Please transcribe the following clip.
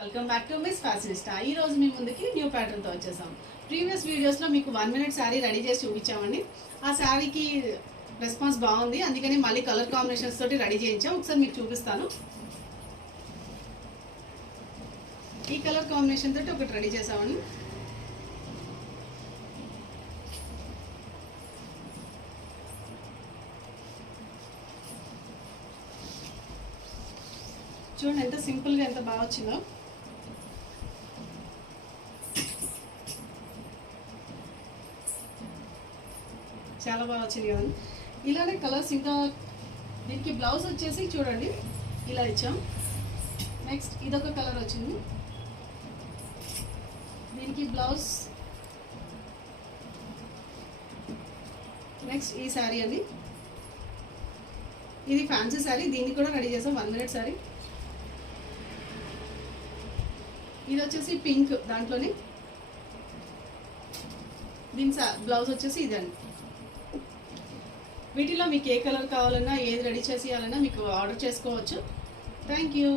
Welcome back to miss fashionista. ఈ రోజు మీ ముందుకి న్యూ ప్యాటర్న్తో వచ్చేసాం. ప్రీవియస్ వీడియోస్లో మీకు 1 minute శారీ రెడీ చేసి చూపించామండి. ఆ శారీకి రెస్పాన్స్ బాగుంది, అందుకని మళ్ళీ కలర్ కాంబినేషన్స్ తోటి రెడీ చేయించాం. ఒకసారి మీకు చూపిస్తాను. ఈ కలర్ కాంబినేషన్ తోటి ఒకటి రెడీ చేసామండి. చూడండి ఎంత సింపుల్గా ఎంత బాగా వచ్చిందో. చాలా బాగా వచ్చింది కదండి. ఇలానే కలర్స్ ఇంకా దీనికి బ్లౌజ్ వచ్చేసి చూడండి ఇలా ఇచ్చాం. నెక్స్ట్ ఇదొక కలర్ వచ్చింది, దీనికి బ్లౌజ్. నెక్స్ట్ ఈ శారీ అండి, ఇది ఫ్యాన్సీ శారీ, దీన్ని కూడా రెడీ చేసాం 1 minute శారీ. ఇది వచ్చేసి పింక్, దాంట్లోని దీని బ్లౌజ్ వచ్చేసి ఇదండి. వీటిలో మీకు ఏ కలర్ కావాలన్నా ఏది రెడీ చేసి ఇవ్వాలన్నా మీకు ఆర్డర్ చేసుకోవచ్చు. Thank you.